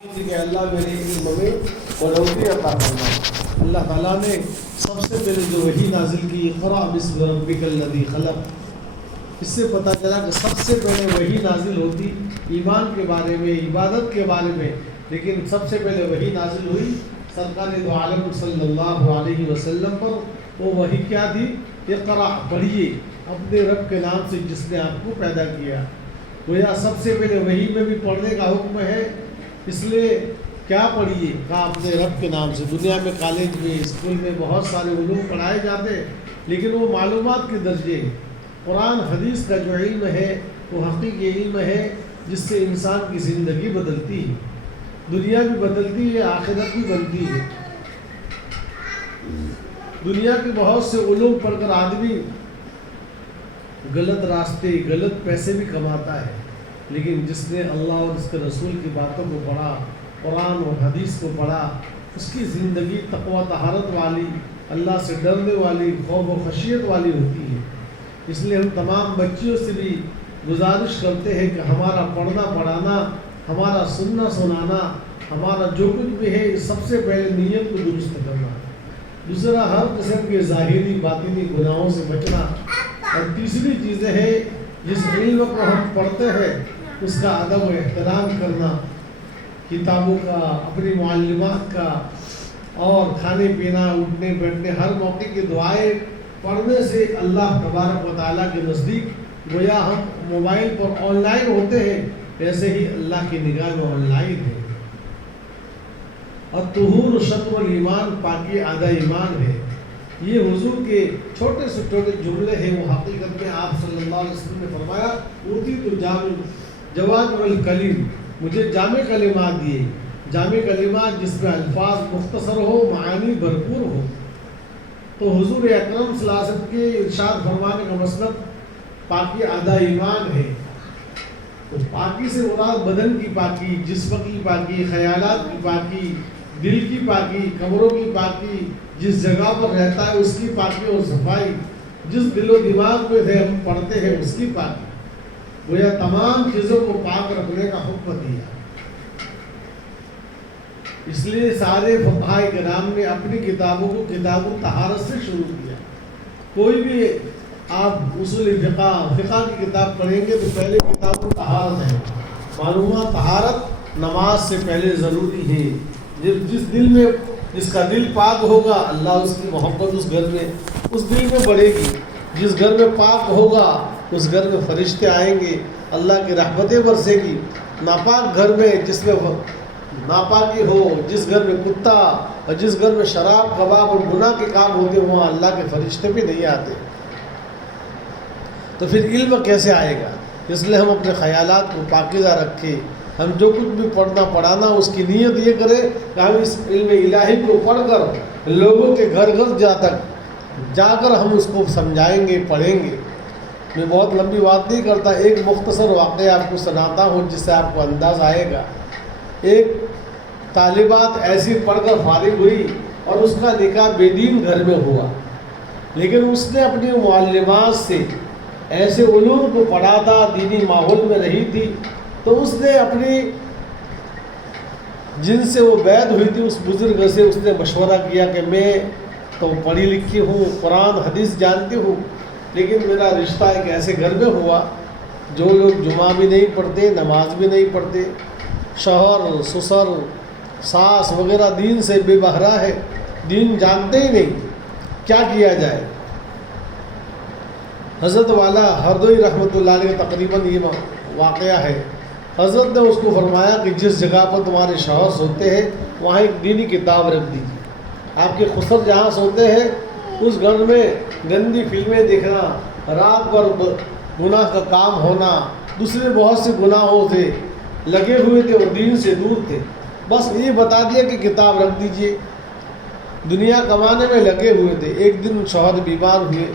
کہ اللہ میرے علم میں بڑھوتری عطا فرما۔ اللہ تعالیٰ نے سب سے پہلے جو وحی نازل کی اقرأ باسم ربک الذی خلق، اس سے پتہ چلا کہ سب سے پہلے وحی نازل ہوتی ایمان کے بارے میں، عبادت کے بارے میں، لیکن سب سے پہلے وحی نازل ہوئی سرکار دو عالم صلی اللہ علیہ وسلم پر۔ وہ وحی کیا تھی؟ اقرأ، پڑھیے اپنے رب کے نام سے جس نے آپ کو پیدا کیا۔ گویا سب سے پہلے وحی میں بھی پڑھنے کا حکم ہے، اس لیے کیا پڑھیے؟ کہا اپنے رب کے نام سے۔ دنیا میں کالج میں اسکول میں بہت سارے علوم پڑھائے جاتے ہیں، لیکن وہ معلومات کے درجے ہیں۔ قرآن حدیث کا جو علم ہے وہ حقیقی علم ہے جس سے انسان کی زندگی بدلتی ہے، دنیا بھی بدلتی ہے، آخرت بھی بنتی ہے۔ دنیا کے بہت سے علوم پڑھ کر آدمی غلط راستے، غلط پیسے بھی کماتا ہے، لیکن جس نے اللہ اور اس کے رسول کی باتوں کو پڑھا، قرآن اور حدیث کو پڑھا، اس کی زندگی تقویٰ طہارت والی، اللہ سے ڈرنے والی، خوف و خشیت والی ہوتی ہے۔ اس لیے ہم تمام بچیوں سے بھی گزارش کرتے ہیں کہ ہمارا پڑھنا پڑھانا، ہمارا سننا سنانا، ہمارا جو کچھ بھی ہے سب سے پہلے نیت کو درست کرنا، دوسرا ہر قسم کے ظاہری باطنی گناہوں سے بچنا، اور تیسری چیزیں ہے جس علم کو ہم پڑھتے ہیں اس کا ادب و احترام کرنا، کتابوں کا، اپنی معلمات کا، اور کھانے پینا، اٹھنے بیٹھنے، ہر موقع کی دعائیں پڑھنے سے اللہ تبارک و تعالیٰ کے نزدیک گویا ہم موبائل پر آن لائن ہوتے ہیں، ایسے ہی اللہ کی نگاہ میں آن لائن ہے۔ اور طہور شطر الایمان، پاکی آدھا ایمان ہے۔ یہ حضور کے چھوٹے سے چھوٹے جملے ہیں، وہ حقیقت میں آپ صلی اللہ علیہ وسلم نے فرمایا اوتیت جوامع الکلم، مجھے جامع کلمات دیے، جامع کلمات جس میں الفاظ مختصر ہو، معانی بھرپور ہو۔ تو حضور اکرم صلی اللہ علیہ وسلم کے ارشاد فرمانے کا مطلب پاکی آدھا ایمان ہے۔ تو پاکی سے مراد بدن کی پاکی، جسم کی پاکی، خیالات کی پاکی، دل کی پاکی، کمروں کی پاکی، جس جگہ پر رہتا ہے اس کی پاکی اور صفائی، جس دل و دماغ میں سے ہم پڑھتے ہیں اس کی پاکی، گویا تمام چیزوں کو پاک رکھنے کا حکم دیا۔ اس لیے سارے فقہاء کرام نے اپنی کتابوں کو کتاب الطہارت سے شروع کیا۔ کوئی بھی آپ اصول فقہ کی کتاب پڑھیں گے تو پہلے کتاب الطہارت ہے، معلومات طہارت نماز سے پہلے ضروری ہے۔ جس کا دل پاک ہوگا اللہ اس کی محبت اس گھر میں، اس دل میں بڑھے گی۔ جس گھر میں پاک ہوگا اس گھر میں فرشتے آئیں گے، اللہ کی رحمتیں برسے گی۔ ناپاک گھر میں جس میں ناپاکی ہو، جس گھر میں کتا اور جس گھر میں شراب کباب اور گناہ کے کام ہوتے وہاں اللہ کے فرشتے بھی نہیں آتے، تو پھر علم کیسے آئے گا؟ اس لیے ہم اپنے خیالات کو پاکیزہ رکھیں۔ ہم جو کچھ بھی پڑھنا پڑھانا اس کی نیت یہ کرے کہ ہم اس علم الہی کو پڑھ کر لوگوں کے گھر گھر جا کر ہم اس کو سمجھائیں گے، پڑھیں گے۔ میں بہت لمبی بات نہیں کرتا، ایک مختصر واقعہ آپ کو سناتا ہوں جس سے آپ کو انداز آئے گا۔ ایک طالبات ایسی پڑھ کر فارغ ہوئی اور اس کا نکاح بے دین گھر میں ہوا، لیکن اس نے اپنی معلمات سے ایسے علوم کو پڑھا تھا، دینی ماحول میں رہی تھی، تو اس نے اپنی جن سے وہ بیعت ہوئی تھی اس بزرگ سے اس نے مشورہ کیا کہ میں تو پڑھی لکھی ہوں، قرآن حدیث جانتی ہوں، لیکن میرا رشتہ ایک ایسے گھر میں ہوا جو لوگ جمعہ بھی نہیں پڑھتے، نماز بھی نہیں پڑھتے، شوہر سسر ساس وغیرہ دین سے بے بہرا ہے، دین جانتے ہی نہیں، کیا کیا جائے؟ حضرت والا ہردوئی رحمۃ اللہ علیہ تقریباً یہ واقعہ ہے۔ حضرت نے اس کو فرمایا کہ جس جگہ پر تمہارے شوہر سوتے ہیں وہاں ایک دینی کتاب رکھ دیجیے۔ آپ کے خسر جہاں سوتے ہیں اس گھر میں گندی فلمیں دیکھنا، رات بھر گناہ کا کام ہونا، دوسرے بہت سے گناہوں سے لگے ہوئے تھے اور دین سے دور تھے، بس یہ بتا دیا کہ کتاب رکھ دیجیے۔ دنیا کمانے میں لگے ہوئے تھے۔ ایک دن شوہر بیمار ہوئے،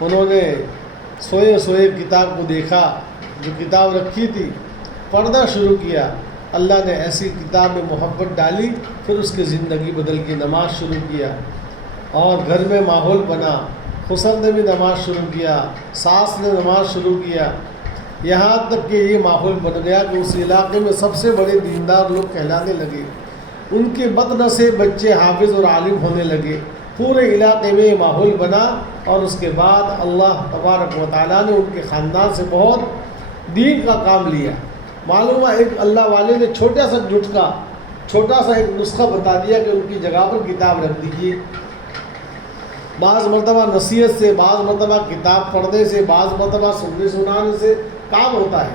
انہوں نے سوئے سوئے کتاب کو دیکھا، جو کتاب رکھی تھی، پڑھنا شروع کیا۔ اللہ نے ایسی کتاب میں محبت ڈالی، پھر اس کی زندگی بدل کی، نماز شروع کیا اور گھر میں ماحول بنا۔ خسر نے بھی نماز شروع کیا، ساس نے نماز شروع کیا، یہاں تک کہ یہ ماحول بن گیا کہ اس علاقے میں سب سے بڑے دیندار لوگ کہلانے لگے، ان کے بدن سے بچے حافظ اور عالم ہونے لگے، پورے علاقے میں ماحول بنا، اور اس کے بعد اللہ تبارک و تعالیٰ نے ان کے خاندان سے بہت دین کا کام لیا۔ معلوم ہے ایک اللہ والے نے چھوٹا سا جھٹکا، چھوٹا سا ایک نسخہ بتا دیا کہ ان کی جگہ پر کتاب رکھ دیجیے۔ بعض مرتبہ نصیحت سے، بعض مرتبہ کتاب پڑھنے سے، بعض مرتبہ سننے سنانے سے کام ہوتا ہے۔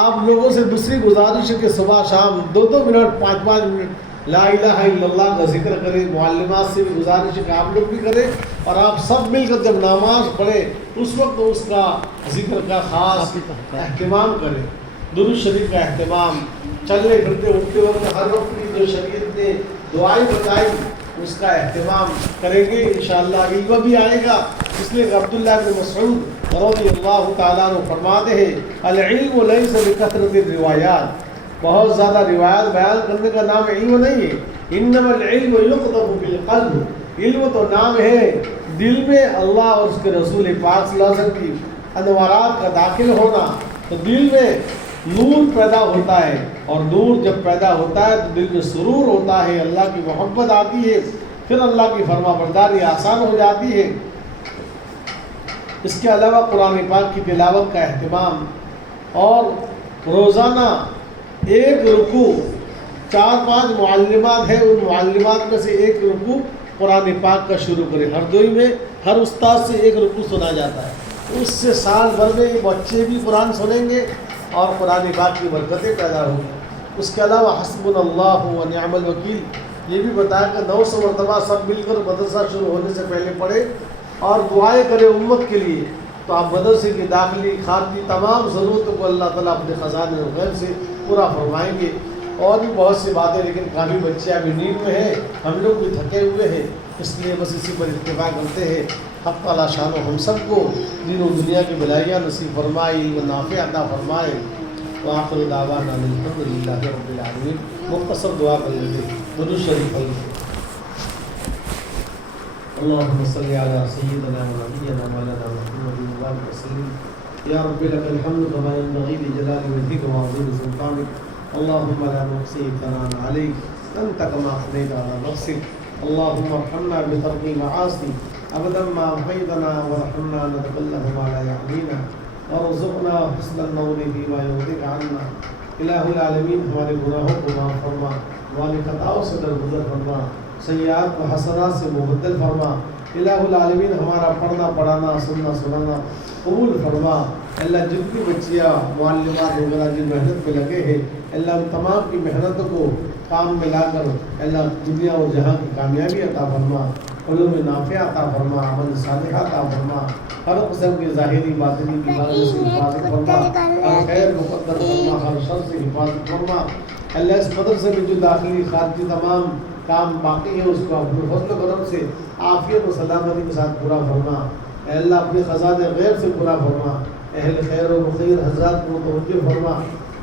آپ لوگوں سے دوسری گزارش ہے کہ صبح شام 2 منٹ 5 منٹ لا الہ الا اللہ کا ذکر کریں۔ معلمات سے بھی گزارش ہے کہ آپ لوگ بھی کریں، اور آپ سب مل کر جب نماز پڑھیں اس وقت اس کا ذکر کا خاص اہتمام کریں، درود شریف کا اہتمام، چلنے پھرتے اٹھتے وقت ہر وقت کی جو شریعت نے دعائیں بتائی اس کا اہتمام کریں گے، انشاءاللہ علم بھی آئے گا۔ اس لیے عبداللہ بن مسعود رضی اللہ تعالیٰ عنہ فرماتے ہیں العلم لیس بکثرت الروایات، بہت زیادہ روایات بیان کرنے کا نام علم نہیں ہے، انما العلم یقذف بالقلب، علم تو نام ہے دل میں اللہ اور اس کے رسول پاک صلی اللہ علیہ وسلم کی انوارات کا داخل ہونا، تو دل میں نور پیدا ہوتا ہے، اور نور جب پیدا ہوتا ہے تو دل میں سرور ہوتا ہے، اللہ کی محبت آتی ہے، پھر اللہ کی فرما برداری آسان ہو جاتی ہے۔ اس کے علاوہ قرآن پاک کی تلاوت کا اہتمام، اور روزانہ ایک رکوع، 4-5 معلمات ہیں، ان معلمات میں سے ایک رکوع قرآن پاک کا شروع کرے۔ ہر دوئی میں ہر استاد سے ایک رکوع سنا جاتا ہے، اس سے سال بھر میں بچے بھی قرآن سنیں گے اور قرآن پاک کی برکتیں پیدا ہوں گی۔ اس کے علاوہ حسبنا اللہ و نعم الوکیل، یہ بھی بتایا کہ 900 مرتبہ سب مل کر مدرسہ شروع ہونے سے پہلے پڑھے اور دعائیں کرے امت کے لیے، تو آپ مدرسے کی داخلی خارجی تمام ضرورتوں کو اللہ تعالیٰ اپنے خزانے الغیب سے پورا فرمائیں گے۔ اور بھی بہت سی باتیں، لیکن کافی بچے ابھی نیند میں ہیں، ہم لوگ بھی تھکے ہوئے ہیں، اس لیے بس اسی پر اتفاق کرتے ہیں۔ حق تعالیٰ شان و ہم سب کو دین و دنیا کی بھلائیاں نصیب فرمائے، علم نافع عطا فرمائے۔ وآخر دعوانا الحمد للہ رب العالمین۔ مختصر دعا کر لیتے، درود شریف پڑھیں۔ اللهم صل على سيدنا ونبينا مولانا محمد وبارك وسلم۔ يا رب لك الحمد كما ينبغي لجلال وجهك وعظيم سلطانك، اللهم لا نحصي ثناء عليك أنت كما أثنيت على نفسك، اللهم ارحمنا بترك المعاصي أبدا ما أبقيتنا، وارحمنا نتكلم ما لا يعنينا، وارزقنا حسن النوم فيما يرضيك عنا۔ الہ العالمین ہمارے گناہوں کو معاف فرما، ہماری خطاؤں سے درگزر فرما، سیئات کو حسنات سے مبدل فرما۔ الہ العالمین ہمارا پڑھنا پڑھانا سننا سنانا قبول فرما۔ اللہ جن کی بچیاں معلمات وغیرہ جن محنت میں لگے ہیں، اللہ ان تمام کی محنتوں کو کام میں لا کر اللہ دنیا اور جہاں کی کامیابی عطا فرما، علوم نافع عطا فرما، عمل صالح عطا فرما، ہر قسم کی ظاہری باطنی بیماری سے حفاظت فرما، ہر خیر مقدر فرما، ہر شر سے حفاظت فرما۔ اللہ اس مدرسے میں جو داخلی خارجی تمام کام باقی ہے اس کو اپنے فضل و کرم سے عافیت و سلامتی کے ساتھ پورا فرما۔ اے اللہ اپنے خزانے غیب سے پورا فرما، اہل خیر و خیر حضرات کو متوجہ فرما۔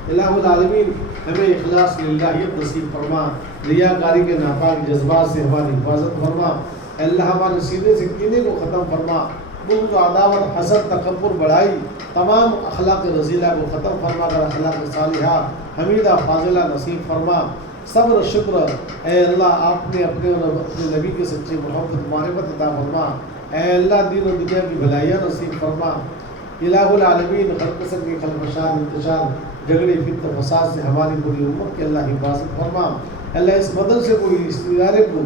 الہ العالمین ہمیں اخلاص للہیت نصیب فرما، ریاکاری کے ناپاک جذبات سے ہماری حفاظت فرما۔ اے اللہ ہمارے سینے سے کینے کو ختم فرما، بغض و عداوت حسد تکبر بڑائی تمام اخلاق رذیلہ کو ختم فرما کر اخلاق صالحہ حمیدہ فاضلہ نصیب فرما۔ صبر شکر اے اللہ آپ نے اپنے نبی کے سچے محبت معرفت عطا فرما۔ اے اللہ دین و دنیا کی بھلائیاں نصیب فرما۔ الہ العالمین ہر قسم کے خلفشار انتشار جھگڑے فتنہ فساد سے ہماری پوری امت کے اللہ حفاظت فرما۔ اللہ اس مدرسے کو اس ادارے کو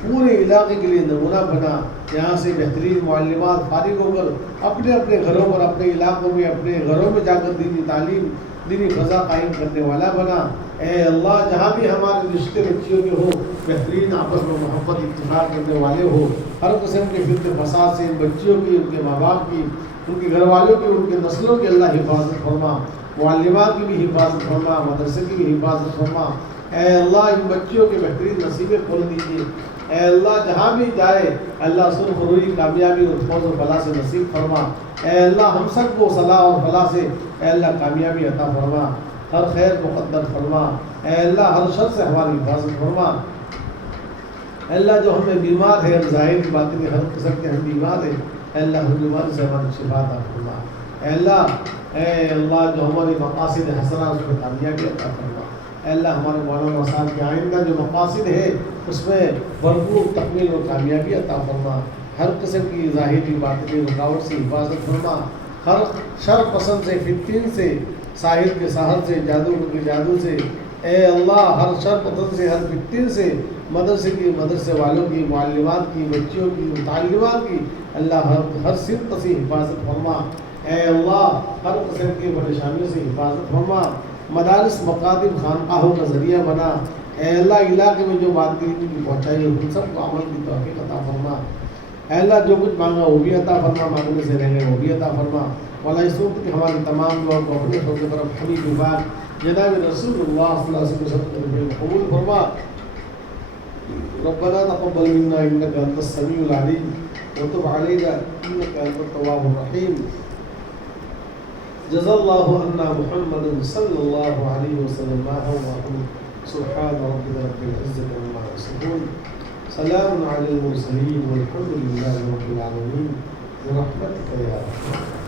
پورے علاقے کے لیے نمونہ بنا، یہاں سے بہترین معلمات فارغ ہو کر اپنے اپنے گھروں پر اپنے علاقوں میں اپنے گھروں میں جا کر دینی تعلیم دینی فضا قائم کرنے والا بنا۔ اے اللہ جہاں بھی ہمارے رشتے بچیوں کے ہو بہترین آپس میں محبت اتفاق کرنے والے ہو، ہر قسم کے فتنہ فساد سے ان بچیوں کی، ان کے ماں باپ کی، ان کے گھر والوں کی، ان کے نسلوں کی اللہ حفاظت فرما، معلمات کی بھی حفاظت فرما، مدرسے کی بھی حفاظت فرما۔ اے اللہ ان بچیوں کے بہترین نصیبیں کھول دیجیے۔ اے اللہ جہاں بھی جائے اللہ سرخ روئی کامیابی اور فوز و فلاح سے نصیب فرما۔ اے اللہ ہم سب کو صلاح اور فلاح سے اے اللہ کامیابی عطا فرما، ہر خیر مقدر فرما۔ اے اللہ ہر شر سے ہماری حفاظت فرما۔ اے اللہ جو ہمیں بیمار ہے، ہم ظاہر باطنی ہر قسم کے ہم بیمار ہیں، اے اللہ ہم بیماری سے ہماری شفا عطا فرما۔ اے اللہ اے اللہ جو ہماری مقاصد حسنہ اس میں کامیابی عطا فرما. اے اللہ ہمارے مولانا صاحب کے آئندہ جو مقاصد ہے اس میں بھرپور تکمیل و کامیابی عطا فرما. ہر قسم کی ظاہری باطنی رکاوٹ سے حفاظت فرما. ہر شر پسند سے فتین سے ساحر کے ساحر سے جادو کے جادو سے اے اللہ ہر شر پسند سے ہر فتین سے مدرسے کی مدرسے والوں کی معلمات کی بچیوں کی متعلمات کی اللہ ہر صنف سے حفاظت فرما. اے اللہ ہر قسم کی پریشانیوں سے حفاظت فرما. مدارس مکاتب خانقاہوں کا ذریعہ بنا. اے اللہ علاقے میں جو بات کی پہنچائی ہے ان سب کو عمل کی توفیق عطا فرما. اے اللہ جو کچھ مانگا وہ بھی عطا فرما, مانگنے سے رہ گئے وہ بھی عطا فرما. مولا اس وقت کی ہماری تمام دعا کو اپنے طور کے طرف حبیب پاک جناب رسول اللہ صلی اللہ علیہ وسلم قبول فرما. ربنا تقبل منا انك انت السميع العليم وتب علينا انك انت التواب الرحيم. جزا الله عنا محمد صلى الله عليه وسلم ما هو سبحان ربنا رب العزة عما يصفون سلام على المرسلين والحمد لله رب العالمين برحمتك يا رب.